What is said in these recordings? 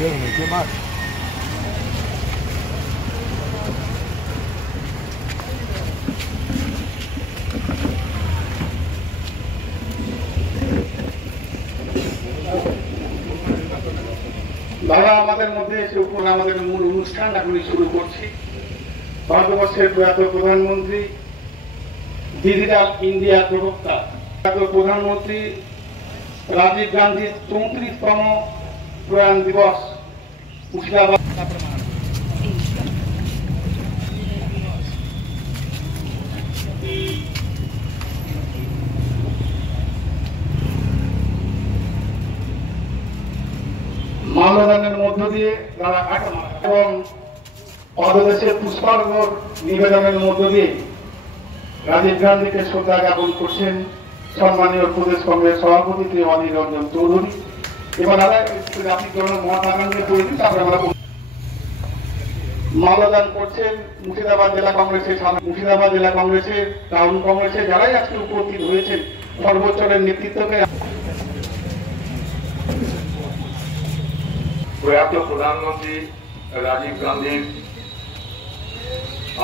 বাবা আমাদের মধ্যে এসে উপর আমাদের মূল অনুষ্ঠান এখনই শুরু করছি। ভারতবর্ষের প্রয়াত প্রধানমন্ত্রী, ডিজিটাল ইন্ডিয়ার প্রবক্তা, প্রয়াত প্রধানমন্ত্রী রাজীব গান্ধীর 34তম প্রয়াণ দিবস মুর্শিদাবাদ মাল্যদানের মধ্য দিয়ে তারা এবং পদদেশে পুষ্পার্ঘ্য নিবেদনের মধ্য দিয়ে রাজীব গান্ধীকে শ্রদ্ধা জ্ঞাপন করছেন সম্মানীয় প্রদেশ কংগ্রেস সভাপতি শ্রী অধীর রঞ্জন চৌধুরী। এবার আপনি মহাত্মা গান্ধী পরিচিত, তারপরে আমরা মাল্যদান করছেন মুর্শিদাবাদ জেলা কংগ্রেসের মুর্শিদাবাদ জেলা কংগ্রেসের টাউন কংগ্রেসের যারাই আজকে উপস্থিত হয়েছেন সর্বোচ্চের নেতৃত্বকে। প্রয়াত প্রধানমন্ত্রী রাজীব গান্ধীর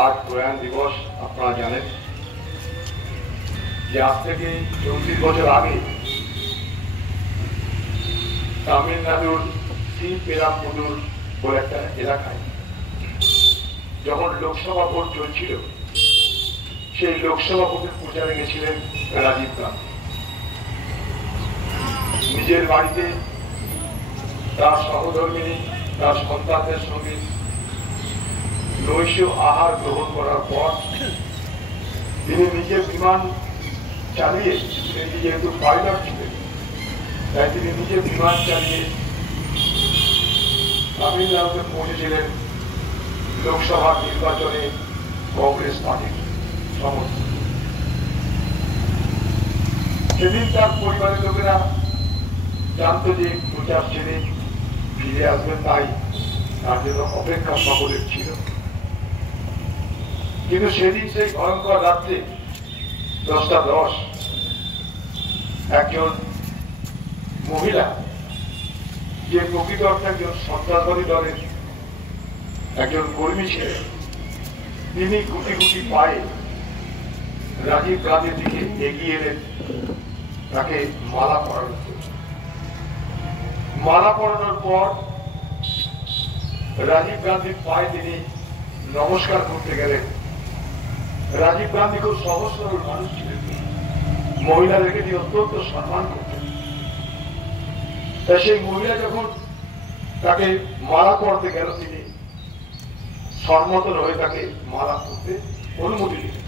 আজ প্রয়াণ দিবস। আপনারা জানেন যে আজ থেকে 34 বছর আগে তামিলনাড়ুর শ্রীপেরাম্বুদুর বলে একটা এলাকায় যখন লোকসভা ভোট চলছিল, সেই লোকসভা ভোটের প্রচারে গেছিলেন রাজীব গান্ধী। নিজের বাড়িতে তার সহধর্মিনী, তার সন্তানদের সঙ্গে নৈশ আহার গ্রহণ করার পর তিনি নিজে বিমান চালিয়ে, তিনি যেহেতু পাইলট ছিলেন তাই তিনি নিজে বিমান চালিয়ে তামিলনাড়ুতে পৌঁছেছিলেন লোকসভা নির্বাচনে কংগ্রেস পার্টির সমর্থন। সেদিন তার পরিবারের লোকেরা জানতো যে প্রচার ছেড়ে ফিরে আসবেন, তাই তার জন্য অপেক্ষা সকলের ছিল। কিন্তু সেদিন সেই ভয়ঙ্কর রাত্রে 10:10 একজন মহিলা, যে প্রকৃত অর্থে একজন সন্ত্রাসবাদী দলের একজন কর্মী ছিলেন, তিনি গুটি গুটি পায়ে রাজীব গান্ধীর দিকে এগিয়ে এলেন তাকে মালা পরানোর জন্য। মালা পরানোর পর রাজীব গান্ধীর পায়ে তিনি নমস্কার করতে গেলেন। রাজীব গান্ধী খুব সহজ সরল মানুষ ছিলেন, মহিলাদেরকে তিনি অত্যন্ত সম্মান করতেন। তাই সেই মহিলা যখন তাকে মালা পরাতে গেল, তিনি সম্মত হয়ে তাকে মালা করতে অনুমতি দিলেন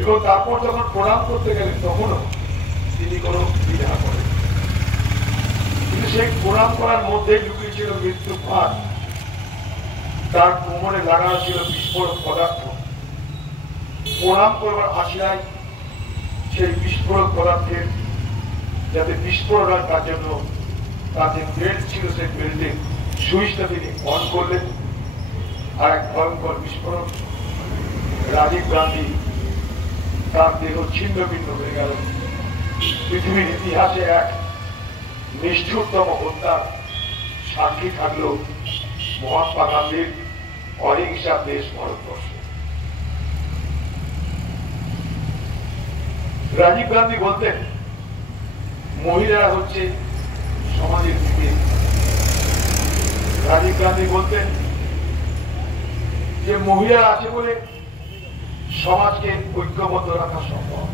এবং তারপর যখন প্রণাম করতে গেলেন তখনও তিনি কোনো দ্বিধা করেন। কিন্তু সেই প্রণাম করার মধ্যেই লুকিয়ে ছিল মৃত্যু ফাঁদ। তার কোমরে লাগানো ছিল বিস্ফোরক পদার্থ। প্রণাম করবার আশায় সেই বিস্ফোরক পদার্থের যাতে বিস্ফোরণ হয় তার জন্য তার যে বেল্ট ছিল সেই বেল্টের সুইচটা তিনি অন করলেন, আর এক ভয়ঙ্কর বিস্ফোরণ। রাজীব গান্ধী তার দেহ ছিন্ন ভিন্ন হয়ে গেল। পৃথিবীর ইতিহাসে এক নিষ্ঠুরতম হত্যার সাক্ষী থাকলো মহাত্মা গান্ধীর অহিংসা দেশ ভারতবর্ষ। রাজীব গান্ধী বলতেন মহিলারা হচ্ছে সমাজের দিকে। রাজীব গান্ধী বলতেন যে মহিলা আছে বলে সমাজকে ঐক্যবদ্ধ রাখা সম্ভব।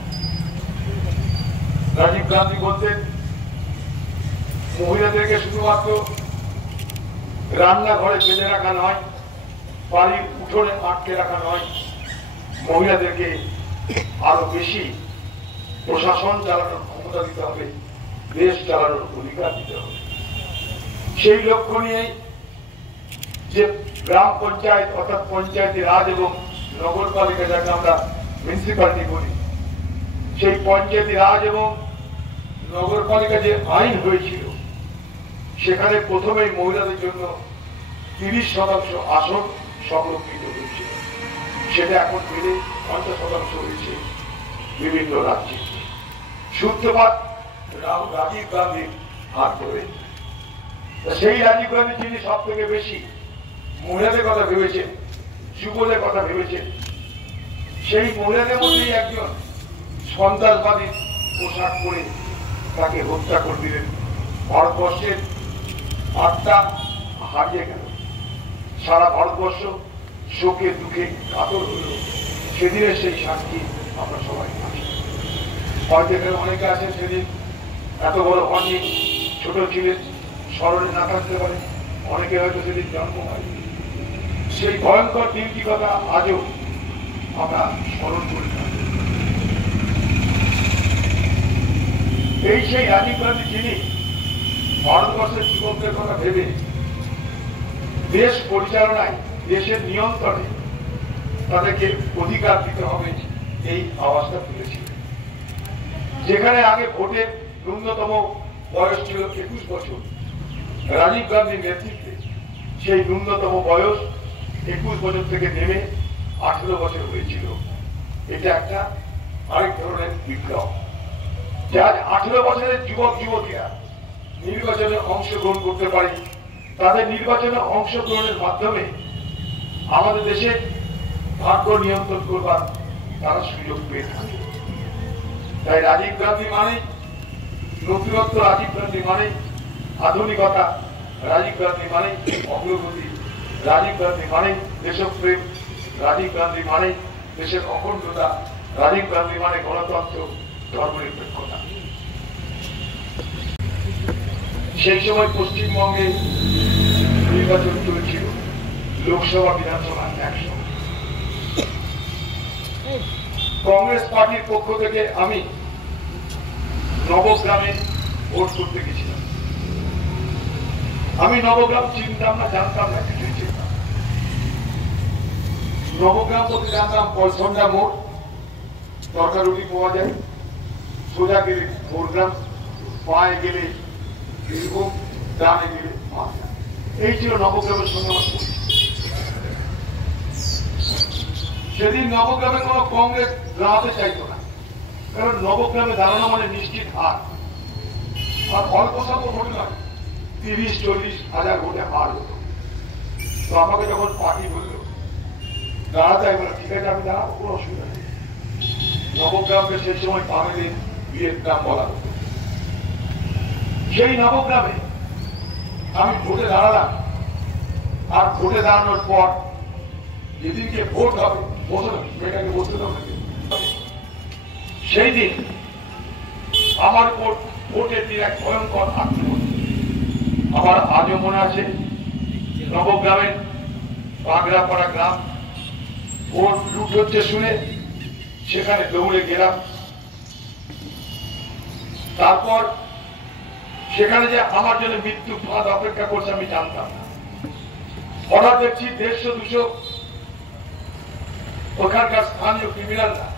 রাজীব গান্ধী বলতেন মহিলাদেরকে শুধুমাত্র রান্নাঘরে বেঁধে রাখা নয়, বাড়ির উঠোনে আটকে রাখা নয়, মহিলাদেরকে আরো বেশি প্রশাসন চালানোর ক্ষমতা দিতে হবে, দেশ চালানোর অধিকার দিতে হবে। সেই লক্ষ্য নিয়েই যে গ্রাম পঞ্চায়েত অর্থাৎ পঞ্চায়েতি রাজ এবং নগরপালিকা, যাকে আমরা মিউনিসিপ্যালিটি বলি, সেই পঞ্চায়েতি রাজ এবং নগরপালিকা যে আইন হয়েছিল সেখানে প্রথমেই মহিলাদের জন্য 30% আসন সংরক্ষিত হয়েছিল। সেটা এখন বেড়ে 50% হয়েছে বিভিন্ন রাজ্যে। সূত্রপাত রাজীব গান্ধীর হাত ধরে। সেই রাজীব গান্ধী যিনি সব থেকে বেশি মহিলাদের কথা ভেবেছেন, যুবদের কথা ভেবেছেন, সেই মহিলাদের মধ্যেই একজন সন্ত্রাসবাদী পোশাক পরে তাকে হত্যা করে দিলেন। ভারতবর্ষের আত্মা হারিয়ে গেল, সারা ভারতবর্ষ শোকে দুঃখে কাতর হল। সেদিনের সেই সাক্ষী আমরা সবাই আছি। হয়তো এখানে অনেকে আছেন সেদিন এত বড় হননি, ছোট ছিলেন, স্মরণে না থাকতে পারে, অনেকে হয়তো সেদিন জন্ম হয়। সেই ভয়ঙ্কর দিনটি কথা আজও আমরা স্মরণ করি না। এই সেই রাজীব গান্ধী যিনি ভারতবর্ষের যুবকদের কথা ভেবে দেশ পরিচালনায়, দেশের নিয়ন্ত্রণে তাদেরকে অধিকার দিতে হবে এই আওয়াজটা তুলেছিলেন। যেখানে আগে ভোটের ন্যূনতম বয়স ছিল 21 বছর, রাজীব গান্ধীর নেতৃত্বে সেই ন্যূনতম বয়স 21 বছর থেকে নেমে 18 বছর হয়েছিল। এটা একটা আরেক ধরনের বিপ্লব। যার 18 বছরের যুবক যুবতীরা নির্বাচনে অংশগ্রহণ করতে পারে, তাদের নির্বাচনে অংশগ্রহণের মাধ্যমে আমাদের দেশে ভাগ্য নিয়ন্ত্রণ করবার তারা সুযোগ পেয়ে থাকে। তাই রাজীব গান্ধী মানে নতুনত্ব, রাজীব গান্ধী মানে আধুনিকতা, রাজীব গান্ধী মানে অগ্রগতি, রাজীব গান্ধী মানে দেশপ্রেম, রাজীব গান্ধী মানে দেশের অখণ্ডতা, রাজীব গান্ধী মানে গণতন্ত্র, ধর্মনিরপেক্ষতা। সেই সময় পশ্চিমবঙ্গে নির্বাচন চলেছিল, লোকসভা বিধানসভা একসঙ্গে। কংগ্রেস পার্টির পক্ষ থেকে আমি নবগ্রামে ভোট করতে গেছিলাম। আমি নবগ্রাম চিনতাম না, জানতাম না, কিছুই চিনতাম। নবগ্রাম বলতে জানতাম পলসন্ডা মোড়, তরকার রুটি পাওয়া যায়, সোজা গেলে ভোরগ্রাম, পায়ে গেলে বীরভূম, ডানে গেলে মালদা। এই ছিল নবগ্রামের সঙ্গে আমার পরিচয়। সেদিন নবগ্রামে কোনো কংগ্রেস দাঁড়াতে চাইতো না, কারণ নবগ্রামে দাঁড়ানো মানে নিশ্চিত হার, আর অল্প স্বল্প ভোট নয়, 30-40 হাজার ভোটে হার হতো। তো আমাকে যখন পার্টি বলল দাঁড়াতে, আমি বললাম ঠিক আছে, আমি দাঁড়াবো, কোনো অসুবিধা নেই। নবগ্রামকে সেই সময় তামিলের ভিয়েতনাম বলা হতো। সেই নবগ্রামে আমি ভোটে দাঁড়ালাম, আর ভোটে দাঁড়ানোর পর যেদিনকে ভোট হবে, মেয়েটাকে বসতে হবে, সেই দিন আমার ভোটের দিন এক ভয়ঙ্কর আক্রমণ। আমার আজও মনে আছে, নবগ্রামের বাগড়াপাড়া গ্রাম, ভোট লুট হচ্ছে শুনে সেখানে দৌড়ে গেলাম। তারপর সেখানে যে আমার জন্য মৃত্যু ফাঁদ অপেক্ষা করছে আমি জানতাম না। হঠাৎ দেখছি 150-200 ওখানকার স্থানীয় ক্রিমিনালরা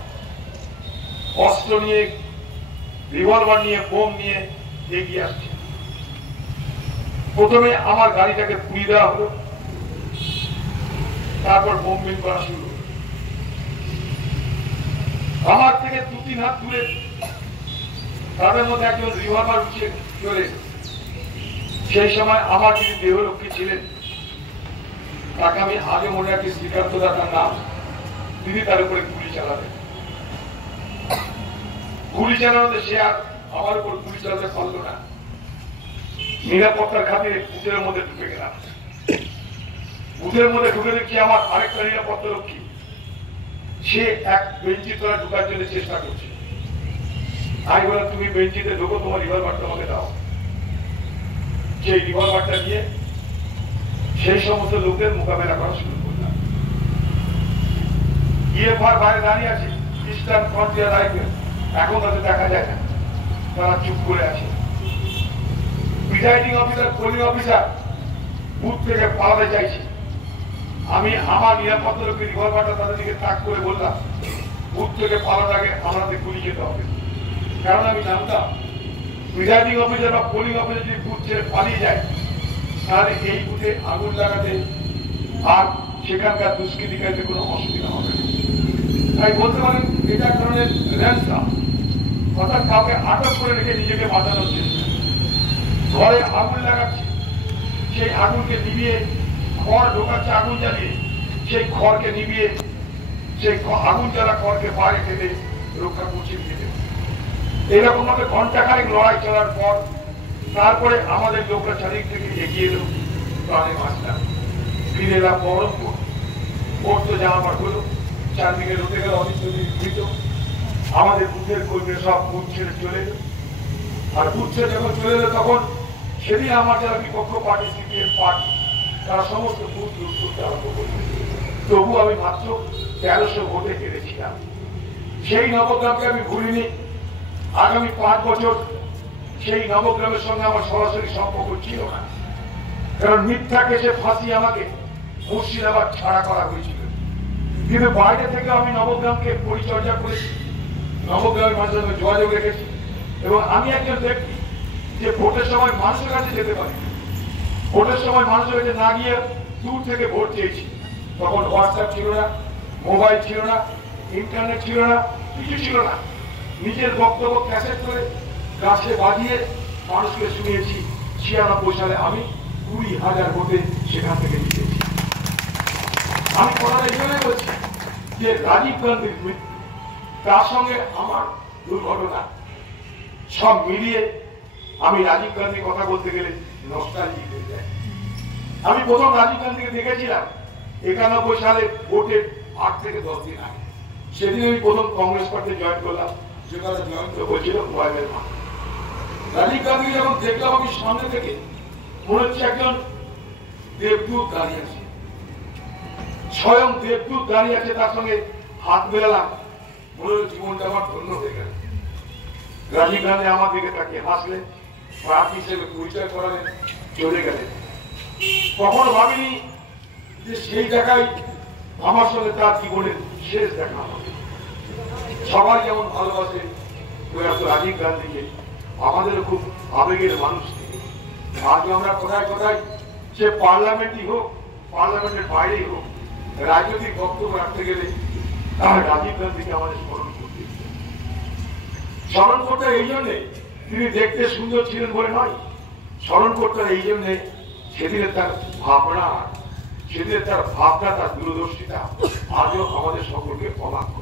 অস্ত্র নিয়ে, রিভলভার নিয়ে, বোম নিয়ে এগিয়ে আসছে। প্রথমে আমার গাড়িটাকে পুড়িয়ে দেওয়া হলো, তারপর বোমবিং করা শুরু হলো। আমার থেকে 2-3 হাত দূরে তাদের মধ্যে একজন রিভলভার উঠে চলে। সেই সময় আমার যিনি দেহরক্ষী ছিলেন, তাকে আমি আগে মনে রাখি, শ্রীকান্ত দাদার নাম, তিনি তার উপরে গুলি চালাবেন। গুলি চালানোতে সে আর আমার উপর গুলি চালাতে পারল না। নিরাপত্তার খাতিরে বুথের মধ্যে ঢুকে গেলাম। বুথের মধ্যে ঢুকে দেখছি আমার আরেকটা নিরাপত্তা রক্ষী, সে এক বেঞ্চি তলা ঢুকার জন্য চেষ্টা করছে। আমি বললাম তুমি বেঞ্চিতে ঢুকো, তোমার রিভলভারটা আমাকে দাও। সেই রিভলভারটা নিয়ে সেই সমস্ত লোকদের মোকাবেলা করা শুরু করলাম। ইএফআর বাইরে দাঁড়িয়ে আছে, ইস্টার্ন ফ্রন্টিয়ার রাইফেল, এখন তাদের দেখা যায় না, তারা চুপ করে আছে। Presiding officer, polling officer booth থেকে পালাতে চাইছে। আমি আমার নিরাপত্তা রক্ষী রিভলভারটা তাদের দিকে তাক করে বললাম, বুথ থেকে পালানোর আগে আমাদের গুলি খেতে হবে। কারণ আমি জানতাম প্রিজাইডিং অফিসার বা পোলিং অফিসার যদি বুথ ছেড়ে পালিয়ে যায়, তাহলে এই বুথে আগুন লাগাতে আর সেখানকার দুষ্কৃতিকারীদের কোনো অসুবিধা হবে না। তাই বলতে পারেন এটা এক ধরনের র্যান্সাম, অর্থাৎ কাউকে আটক করে রেখে নিজেকে বাঁচানোর চেষ্টা। ঘরে আগুন লাগাচ্ছে, সেই আগুনকে নিভিয়ে খড় ঢোকাচ্ছে, আগুন জ্বালিয়ে সেই খড়কে নিভিয়ে সেই আগুন জ্বালা খড়কে বাইরে ফেলে রক্ষা করছে নিজেদের। এইরকম ভাবে ঘন্টাখানেক লড়াই চলার পর তারপরে আমাদের লোকরা চারিদিক থেকে এগিয়ে এলো, প্রাণে বাঁচলাম। ফিরে এলাম বহরমপুর, পড়তো জামাবার হলো, চারদিকে রুটে গেল অনিশ্চিত। আমাদের বুথের কর্মীরা সব বুথ ছেড়ে চলে এলো। আর বুথ ছেড়ে যখন চলে এলো তখন সেদিন আমার যারা বিপক্ষ পার্টি সিপিএম পার্টি তারা সমস্ত বুথ লুট করতে আরম্ভ করল। তবু আমি মাত্র 1300 ভোটে হেরেছিলাম। সেই নবগ্রামকে আমি ভুলিনি। আগামী 5 বছর সেই নবগ্রামের সঙ্গে আমার সরাসরি সম্পর্ক ছিল না, কারণ মিথ্যা কেসে ফাঁসি আমাকে মুর্শিদাবাদ ছাড়া করা হয়েছিল। কিন্তু বাইরে থেকে আমি নবগ্রামকে পরিচর্যা করেছি, নবগ্রামের মানুষের সঙ্গে যোগাযোগ রেখেছি, এবং আমি একজন ব্যক্তি যে ভোটের সময় মানুষের কাছে যেতে পারি। ভোটের সময় মানুষের কাছে না গিয়ে দূর থেকে ভোট চেয়েছি। তখন হোয়াটসঅ্যাপ ছিল না, মোবাইল ছিল না, ইন্টারনেট ছিল না, কিছু ছিল না। নিজের বক্তব্য ক্যাসেট করে গাছে বাজিয়ে মানুষকে শুনিয়েছি। 96 সালে আমি 20,000 ভোটে সেখান থেকে জিতেছি। আমি কথাটা এই জন্যই বলছি যে রাজীব গান্ধীর মৃত্যু, তার সঙ্গে আমার দুর্ঘটনা সব মিলিয়ে আমি রাজীব গান্ধীর কথা বলতে গেলে নস্টালজিক হয়ে যায়। আমি প্রথম রাজীব গান্ধীকে দেখেছিলাম 91 সালে ভোটের 8 থেকে 10 দিন আগে। সেদিন আমি প্রথম কংগ্রেস পার্টি জয়েন করলাম, যেখানে জয়েন হয়েছিল মোবাইলের মা। রাজীব গান্ধী যখন দেখলাম আমি সামনে থেকে, মনে হচ্ছে একজন দেবদূত দাঁড়িয়ে আছে, স্বয়ং দেবদূত দাঁড়িয়ে আছে, তার সঙ্গে হাত মেলালাম, মনে হলো জীবনটা আমার ধন্য হয়ে গেল। রাজীব গান্ধী আমার দিকে তাকিয়ে হাসলেন, প্রার্থী হিসেবে পরিচয় করালেন, চলে গেলেন। কখনো ভাবিনি যে সেই জায়গায় আমার সঙ্গে তার জীবনের শেষ দেখা হবে। সবাই যেমন ভালোবাসে রাজীব গান্ধীকে, আমাদেরও খুব আবেগের মানুষ থেকে। আজ আমরা কোথায় কোথায়, সে পার্লামেন্টই হোক, পার্লামেন্টের বাইরেই হোক, রাজনৈতিক বক্তব্য রাখতে গেলে রাজীব গান্ধীকে আমাদের স্মরণ করতে এই জন্যে তিনি দেখতে সুন্দর ছিলেন বলে নয়, স্মরণ করতে এই জন্যে সেদিনের তার ভাবনা, সেদিনের তার ভাবনা, তার দূরদর্শিতা আজও আমাদের সকলকে অবাক করে।